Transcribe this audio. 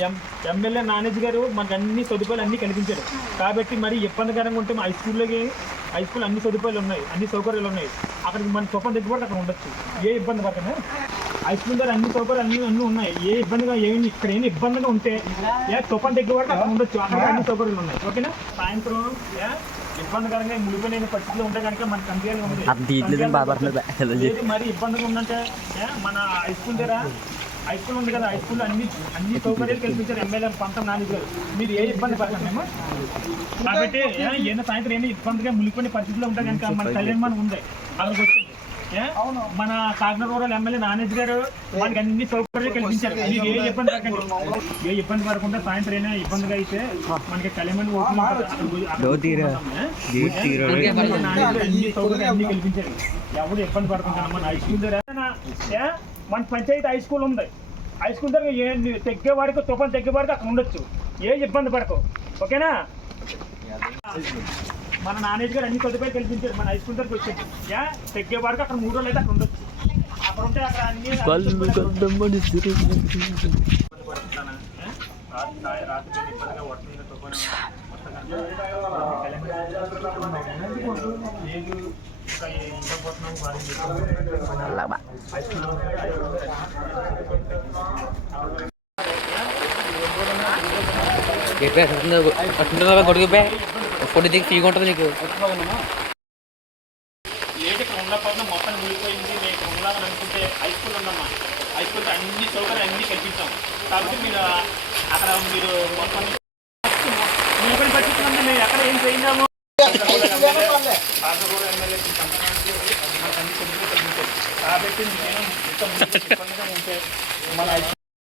ఎం- MLA నానేజ్ గారు మనకు అన్ని సదుపాయాలు అన్ని కల్పించారు కాబట్టి మరి ఇబ్బందికరంగా ఉంటే మా హై స్కూల్లోకి హై స్కూల్ అన్ని సదుపాయాలు ఉన్నాయి అన్ని సౌకర్యాలు ఉన్నాయి. అక్కడికి మన తుఫాన్ దిగుబడి అక్కడ ఉండొచ్చు. ఏ ఇబ్బంది పడకుండా. హై స్కూల్ దగ్గర అన్ని సౌకర్యాలు అన్ని అన్ని ఉన్నాయి. ఏ ఇబ్బందిగా ఏమి ఇక్కడ ఏమి ఇబ్బందిగా ఉంటే ఏ తుఫాన్ దిగుబడి అక్కడ ఉండొచ్చు. అక్కడ అన్ని సౌకర్యాలు ఉన్నాయి. ఓకేనా? సాయంత్రం ఏ ఇబ్బందికరంగా మునిగిపోయిన పరిస్థితిలో ఉంటే కనుక మన కంపెనీ మరి ఇబ్బందిగా ఉందంటే ఏ, మన హై స్కూల్ దగ్గర హై స్కూల్ ఉంది కదా హై స్కూల్ అన్ని అన్ని సౌకర్యాలు కల్పించారు ఎమ్మెల్యే పంతం నాని గారు మీరు ఏ ఇబ్బంది పడకండి మేము కాబట్టి ఏదైనా సాయంత్రం ఏమైనా ఇబ్బందిగా మునిగిపోయిన పరిస్థితిలో ఉంటే కనుక మన కళ్యాణ్ మన ఉంది అక్కడికి వచ్చింది ఏ, మన కాకినాడ రూరల్ ఎమ్మెల్యే నానేజ్ గారు మనకి అన్ని సౌకర్యాలు కల్పించారు. మీరు ఏ ఇబ్బంది పడకండి. ఏ ఇబ్బంది పడకుండా సాయంత్రం అయినా ఇబ్బందిగా అయితే మనకి కళ్యాణ్ అన్ని సౌకర్యాలు అన్ని కల్పించారు. ఎవరు ఇబ్బంది పడుకుంటారు మన హై స్కూల్ దగ్గర ఏ? మన పంచాయతీ హై స్కూల్ ఉంది. హై స్కూల్ దగ్గర ఏ నీ తెగ్గే వాడికి తుఫాన్ తెగ్గే వాడికి అక్కడ ఉండొచ్చు. ఏ ఇబ్బంది పడకు. ఓకేనా? మన నానేజ్ గారు అన్ని సదుపాయాలు కల్పించారు. మన హై స్కూల్ దగ్గరకు వచ్చింది. ఏ తెగ్గే వాడికి అక్కడ మూడు రోజులు అయితే అక్కడ ఉండొచ్చు. అక్కడ ఉంటే అక్కడ అన్ని? రాత్రి ఇబ్బందిగా వస్తుంది తుఫాను లేదు ఇంకా ఏ పోతున్నాం వాడిని చెప్పాలి. అలాగా హై ఫుడ్ దిగి ఫీగా ఉంటుంది నీకు. మొత్తం మేము ఉండాలని అనుకుంటే ఉందమ్మా అన్ని సౌకర్యాలు అన్ని కల్పించాం. కాబట్టి మీరు అక్కడ మీరు మొత్తం మేము ఎక్కడ ఏం చేయించాము? కాబట్టి నేను ఇంత ముందు ఉంటే మన